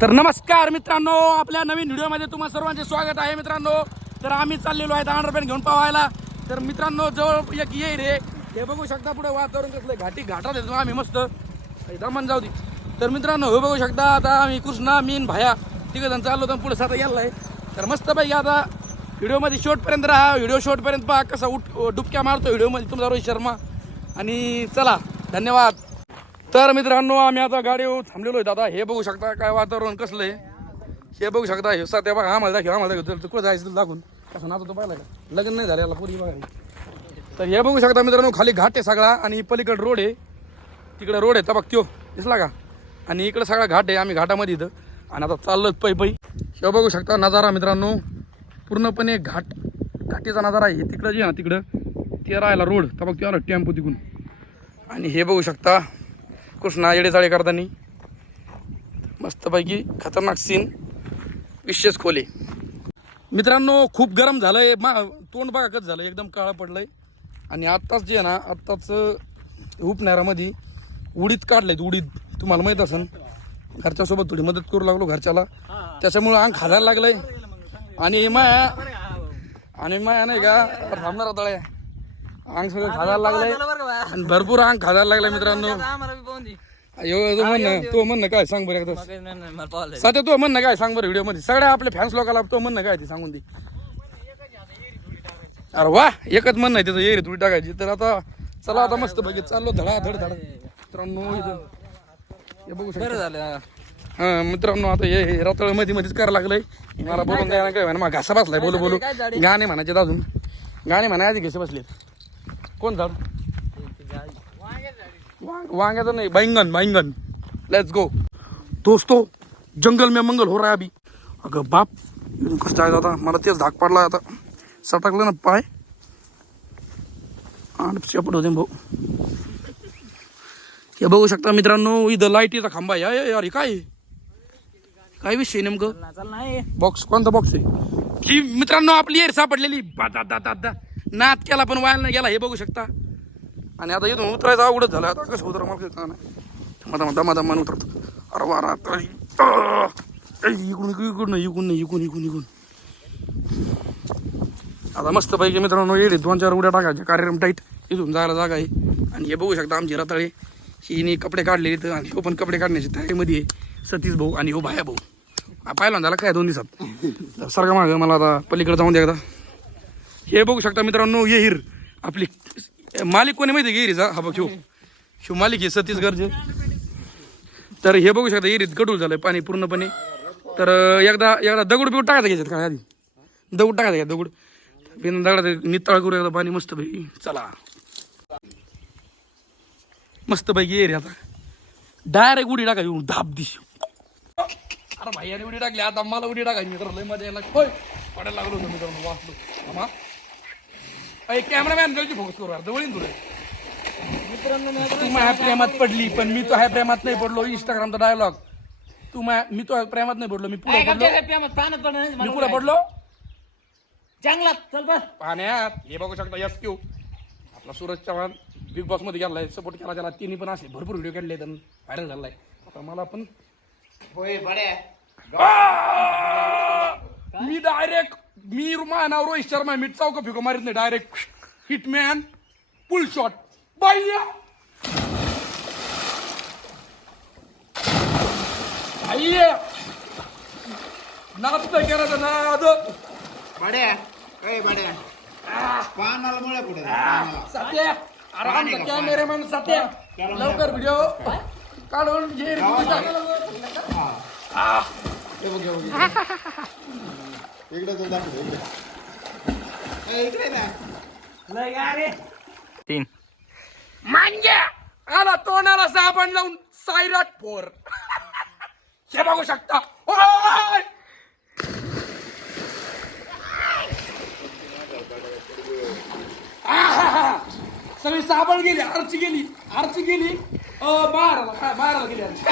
तर नमस्कार मित्रांनो आपल्या नवीन व्हिडिओमध्ये तुम्हा सर्वांचे स्वागत आहे मित्रांनो. तर आम्ही चाललेलो आहे आंध्रपेन घेऊन पाहायला. तर मित्रांनो जवळ एक येईल रे हे बघू शकता पुढे वातावरण कसलं घाटी घाटात येतो आम्ही मस्त. दमन जाऊ दे. तर मित्रांनो हे बघू शकता आता आम्ही कृष्णा मीन भाया तिघं जण चाललो तर पुढे साता गेला आहे. तर मस्त पैकी आता व्हिडिओमध्ये शेवटपर्यंत राहा. व्हिडिओ शेवटपर्यंत पहा कसा उठ डुबक्या मारतो व्हिडिओमध्ये. तुमचा रोहित शर्मा. आणि चला धन्यवाद. तर मित्रांनो आम्ही आता गाडीवर थांबलेलो आहे. दादा हे बघू शकता काय वातावरण कसलं आहे? हे बघू शकता हे सध्या बघा आम्हाला दाखव आम्हाला दाखव. कुठं जायचं लागून. दाखवून कसं नातो तो पाहिला का? लग्न नाही झालं याला पुरी बघा तर हे बघू शकता मित्रांनो खाली घाट आहे सगळा आणि पलीकडे रोड आहे. तिकडे रोड आहे तबक त्यो. दिसला का? आणि इकडं सगळा घाट आहे आम्ही घाटामध्ये इथं. आणि आता चाललो पै पै. हे बघू शकता नजारा मित्रांनो पूर्णपणे घाट. घाटीचा नजारा आहे. तिकडं जे ना तिकडं ते राहायला रोड तबक त्यो आला टेम्पो तिकून आणि हे बघू शकता कृष्णा येडेचाळे करतानी. मस्तपैकी खतरनाक सीन विशेष खोले. मित्रांनो खूप गरम झालंय. मा तोंड बघा कसं झालं एकदम काळं पडलंय. आणि आत्ताच जे आहे ना आत्ताच उपनगरामध्ये उडीद काढलेत. उडीद तुम्हाला माहीत असेल घरच्यासोबत थोडी मदत करू लागलो घरच्याला. त्याच्यामुळं अंग खाजायला लागलंय. आणि माया आणि माया नाही का थांबणार आता. अंग सगळं खाजायला लागलंय. आणि भरपूर अंग खाजायला लागलाय मित्रांनो. अयो तो म्हणणं तो म्हणणं काय सांग बरं एकदा. सध्या तो म्हणणं काय सांग बरं व्हिडिओमध्ये सगळ्या आपल्या फॅन्स लोकांना तो म्हणणं काय ते सांगून दे. अरे वा एकच म्हणणं आहे त्याचं येरी तुडी टाकायची. तर आता चला आता मस्त बघित चाललो धडा धड. धडा मित्रांनो इथं. हे बघू बरं शकता झालं. हा. मित्रांनो आता हे रातळमध्ये मध्येच करायला लागलंय. मला बोलून काय काय म्हणा. मग घासा बसलाय बोलू बोलू. गाणे म्हणायचे अजून. गाणे म्हणा आधी घसे बसलेत. कोण झाड? वांग्याचं नाही बैंगन बैंगन. लेट्स गो दोस्तो जंगल में मंगल हो रहा है अभी. अगं बाप इथून कसं जायचं आता? मला तेच धाक पडला आता. सटकलं ना पाय. आणि होते भाऊ. हे बघू शकता मित्रांनो इथं लाईटीचा खांबा आहे. अय, अरे काय? काय विषय नेमकं? ना, बॉक्स कोणता बॉक्स आहे? की मित्रांनो आपली एर सापडलेली. दा दा दा दा. नात केला पण वाया नाही गेला. हे बघू शकता. आणि आता इथून उतरायचं अवघडच झालं. आता कसं उतरा मला का नाही. मधा मधा मधा मन उतरत. अरे वा इकडून इकडून इकडून इकून इकडून इकडून इकडून. आता मस्त पैकी मित्रांनो येडे दोन चार उड्या टाकायच्या. कार्यक्रम टाईट इथून जायला जागा आहे. आणि हे बघू शकता आमची रताळे. हिने कपडे काढलेले इथं आणि तो पण कपडे काढण्याची तयारीमध्ये आहे. सतीश भाऊ आणि हो भाया भाऊ. पाहिला झाला काय दोन दिवसात? सारखा मागं मला आता पलीकडे जाऊन द्या एकदा. हे बघू शकता मित्रांनो ये हिर. आपली मालिक कोणी माहिती आहे हिरीचा हा बघ शिव. शिव मालिक आहे सतीश गरजे तर हे बघू शकता एरीत गडूळ झालंय पाणी पूर्णपणे. तर एकदा एकदा दगड बिगड टाकायचं घ्यायचं काय आधी? दगड टाकायचं घ्या दगड? बिन दगडात नितळ करू एकदा पाणी मस्त पैकी. चला. मस्त पैकी एरी आता. डायरेक्ट उडी टाका येऊन धाप दिशी अरे भाई उडी टाकली आता मला उडी टाकायची मित्र लयमध्ये यायला होय. पडायला लागलो होतो मित्रांनो वाचलो. कॅमेरामॅन जवळची फोकस करू यार. तुला. मित्रांनो मी आता- तू माझ्या प्रेमात पडली पण मी तो ह्या प्रेमात नाही पडलो. इंस्टाग्रामचा डायलॉग तू माझ्या मी तो प्रेमात नाही पडलो. मी पुढे पडलो. मी पुढे? पडलो. जंगलात चल बस. पाण्यात. हे बघू शकता यस क्यू आपला सूरज चव्हाण बिग बॉसमध्ये गेलाय. सपोर्ट केला त्याला. तिन्ही पण असे भरपूर व्हिडिओ काढले तर व्हायरल झालाय. आता मला पण मी डायरेक्ट मी माझं नाव रोहित शर्मा मी चौक फिको मारित नाही. डायरेक्ट हिटमॅन फुल शॉट बाह्य! नाद करायचं नाद. बड्या. काय बड्या. पानाला मुळे पुढे सत्या. आराम कॅमेरामॅन सत्या. लवकर व्हिडिओ काढून घे. इकडे तो दाखव इकडे. ए, इकडे ना. तीन. मांग्या आला तोंडाला साबण लावून सायराट फोर हे बघू शकता! सगळी साबण गेली आरची गेली आरची गेली. अ, बाहेर काय बाहेर गेली आरची.